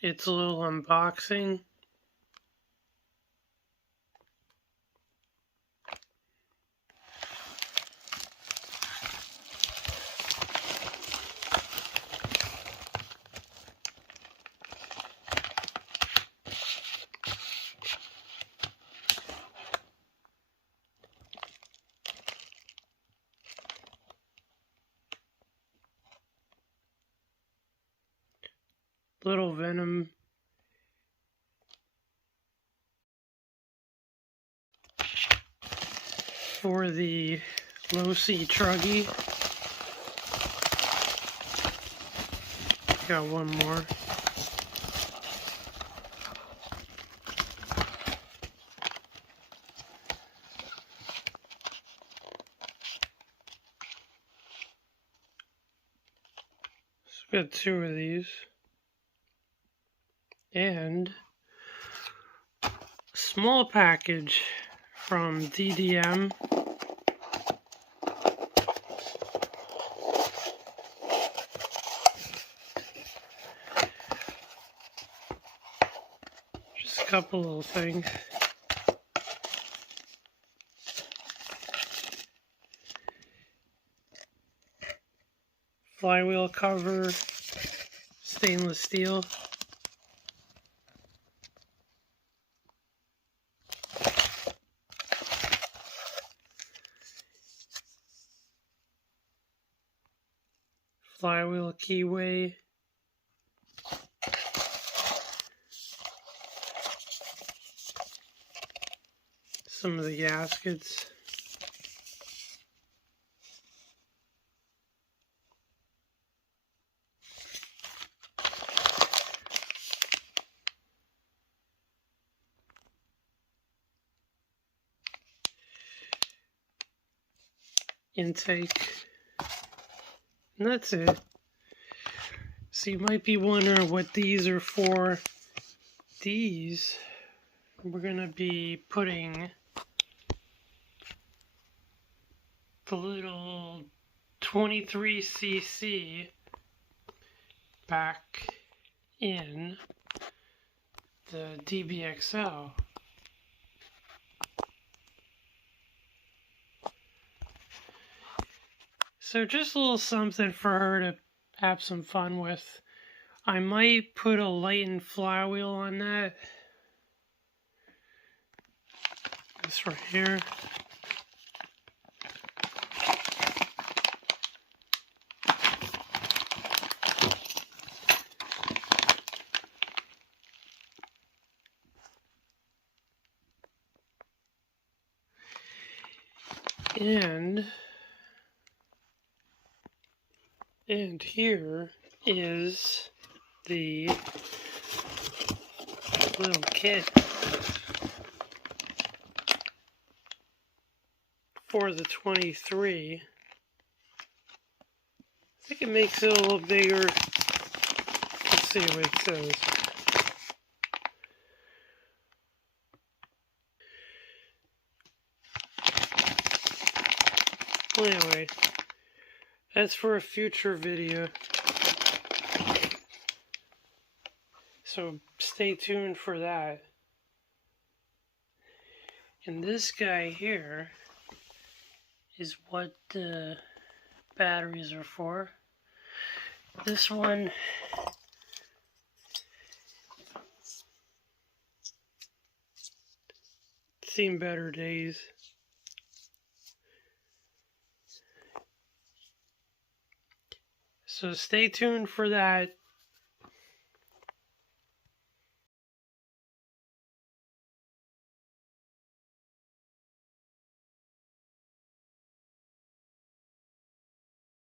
its little unboxing. Little Venom for the LOSI Truggy. Got one more. So we got two of these. And a small package from DDM. Just a couple little things. Flywheel cover, stainless steel. Flywheel keyway. Some of the gaskets. Intake. And that's it. So you might be wondering what these are for. These, we're going to be putting the little 23cc back in the DBXL. So just a little something for her to have some fun with. I might put a lightened flywheel on that. This right here. And here is the little kit for the 23. I think it makes it a little bigger. Let's see what it says. Well, anyway, that's for a future video. So stay tuned for that. And this guy here is what the batteries are for. This one seen better days. So stay tuned for that.